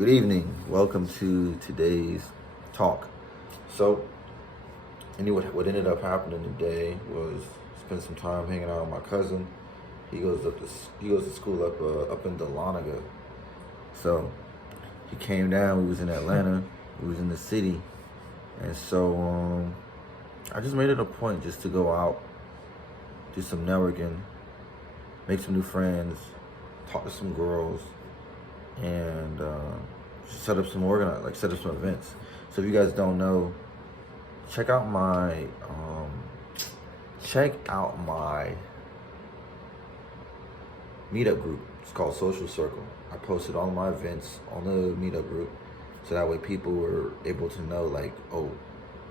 Good evening. Welcome to today's talk. So, anyway, what ended up happening today was spend some time hanging out with my cousin. He goes to school up in Dahlonega. So he came down. We was in Atlanta. We was in the city, and so I just made it a point just to go out, do some networking, make some new friends, talk to some girls, and set up some events. So if you guys don't know, check out my meetup group. It's called Social Circle. I posted all my events on the meetup group, so that way people were able to know, like, oh,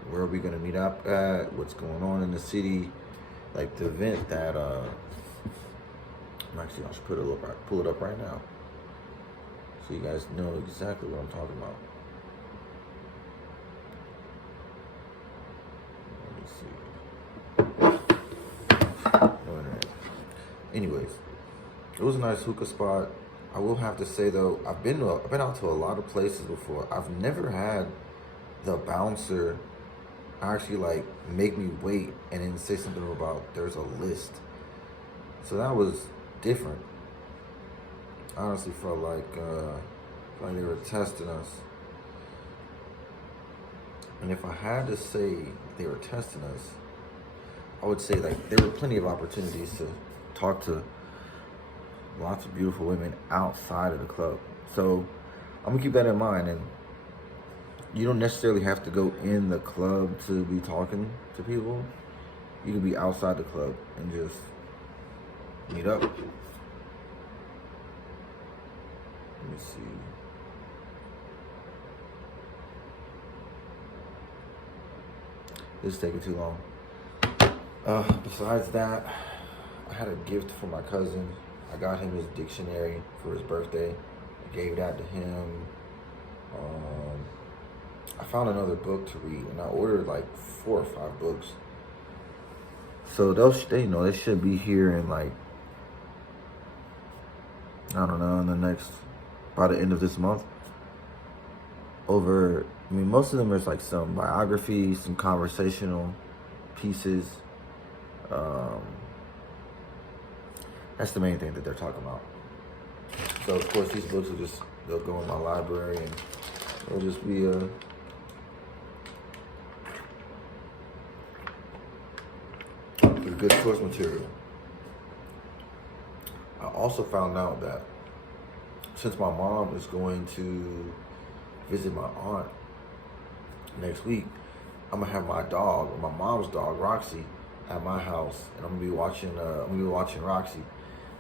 where are we gonna meet up at? What's going on in the city? Like the event that I should pull it up right now, so you guys know exactly what I'm talking about. Let me see. No internet. Anyways, it was a nice hookah spot. I will have to say though, I've been out to a lot of places before. I've never had the bouncer actually like make me wait and then say something about there's a list. So that was different. I honestly felt like they were testing us. And if I had to say they were testing us, I would say like there were plenty of opportunities to talk to lots of beautiful women outside of the club. So I'm gonna keep that in mind, and you don't necessarily have to go in the club to be talking to people. You can be outside the club and just meet up. Let me see. This is taking too long. Besides that, I had a gift for my cousin. I got him his dictionary for his birthday. I gave that to him. I found another book to read, and I ordered like 4 or 5 books. So they should be here in like, I don't know, by the end of this month. Most of them is like some biographies, some conversational pieces. That's the main thing that they're talking about. So of course these books they'll go in my library, and it'll just be good source material. I also found out that since my mom is going to visit my aunt next week, I'm gonna have my mom's dog, Roxy, at my house, and I'm gonna be watching Roxy.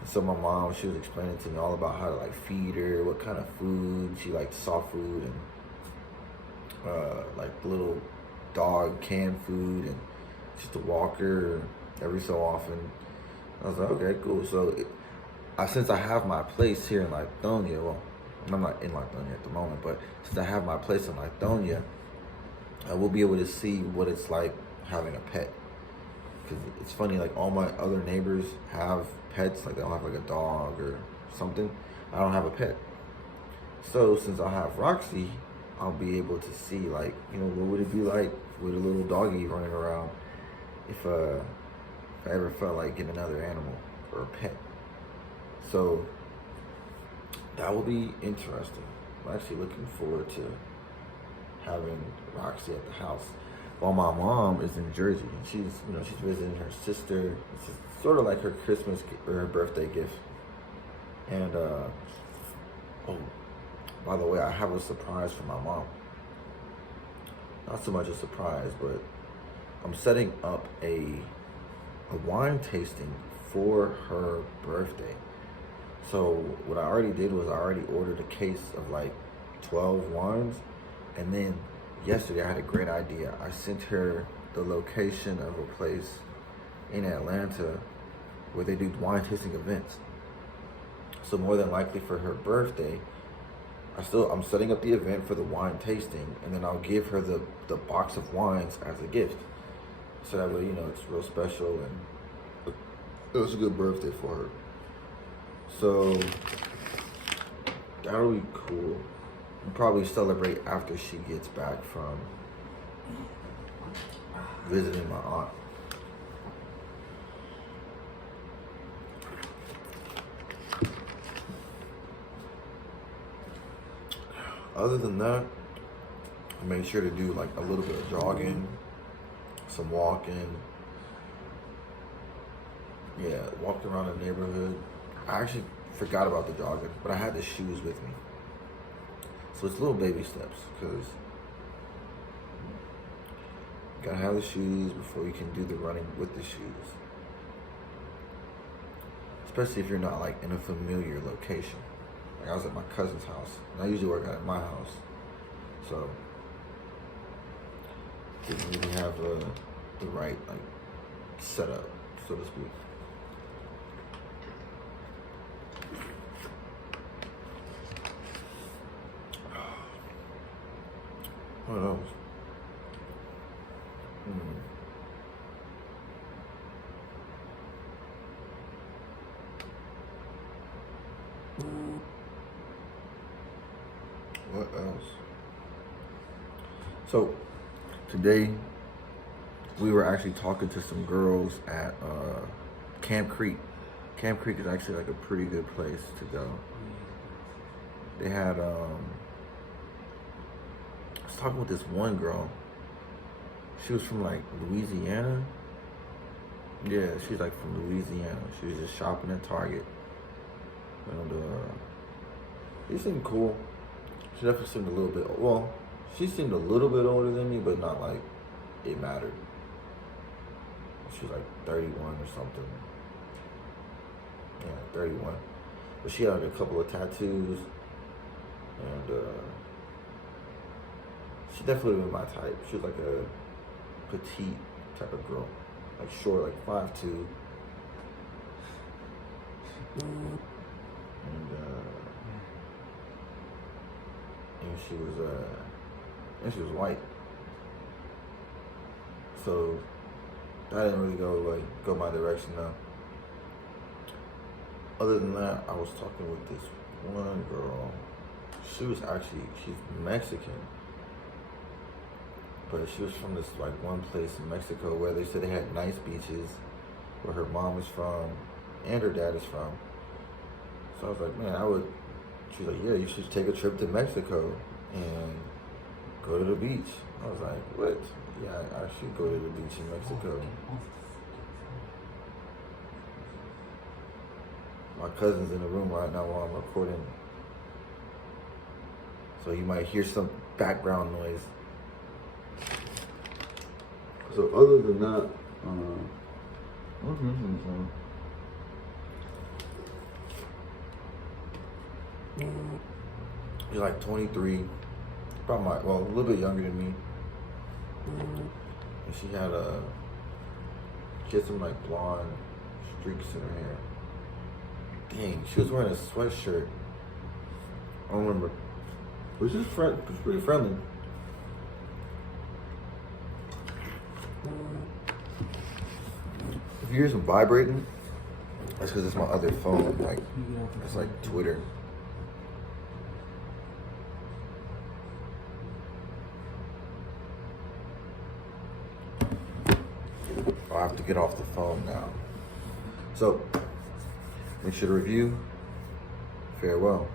And so my mom, she was explaining to me all about how to like feed her, what kind of food she liked, soft food, and like little dog canned food, and just to walk her every so often. I was like, okay, cool. So since I have my place here in Lithonia, well, I'm not in Lithonia at the moment, but since I have my place in Lithonia, I will be able to see what it's like having a pet. Because it's funny, like all my other neighbors have pets, like they'll have like a dog or something. I don't have a pet. So since I have Roxy, I'll be able to see, like, what would it be like with a little doggy running around if I ever felt like getting another animal or a pet. So that will be interesting. I'm actually looking forward to having Roxy at the house while my mom is in Jersey. She's visiting her sister. It's sort of like her Christmas or her birthday gift. And by the way, I have a surprise for my mom. Not so much a surprise, but I'm setting up a wine tasting for her birthday. So what I already did was I already ordered a case of like 12 wines, and then yesterday I had a great idea. I sent her the location of a place in Atlanta where they do wine tasting events. So more than likely for her birthday, I'm setting up the event for the wine tasting, and then I'll give her the box of wines as a gift. So that way, it's real special, and it was a good birthday for her. So that'll be cool. We'll probably celebrate after she gets back from visiting my aunt. Other than that, I made sure to do like a little bit of jogging, some walking. Yeah, walked around the neighborhood. I actually forgot about the jogging, but I had the shoes with me. So it's little baby steps, because you gotta have the shoes before you can do the running with the shoes. Especially if you're not like in a familiar location. Like I was at my cousin's house, and I usually work out at my house. So didn't really have the right like setup, so to speak. What else? What else? So today we were actually talking to some girls at Camp Creek. Camp Creek is actually like a pretty good place to go. They had I was talking with this one girl. She was from like Louisiana. Yeah, she's like from Louisiana. She was just shopping at Target. And she seemed cool. She definitely seemed a little bit, well, she seemed a little bit older than me, but not like it mattered. She was like 31 or something. Yeah, 31. But she had like a couple of tattoos. And she definitely would have been my type. She was like a petite type of girl. Like short, like 5'2". And she was white. So that didn't really go my direction though. Other than that, I was talking with this one girl. She's Mexican. But she was from this like one place in Mexico where they said they had nice beaches, where her mom is from and her dad is from. So I was like, man, she's like, yeah, you should take a trip to Mexico and go to the beach. I was like, what? Yeah, I should go to the beach in Mexico. My cousin's in the room right now while I'm recording. So you might hear some background noise. So other than that, she's like 23, probably a little bit younger than me. And she had some like blonde streaks in her hair. Dang, she was wearing a sweatshirt. I don't remember. But she was pretty friendly. If you hear some vibrating, that's because it's my other phone. Like, it's like Twitter. I have to get off the phone now. So, make sure to review. Farewell.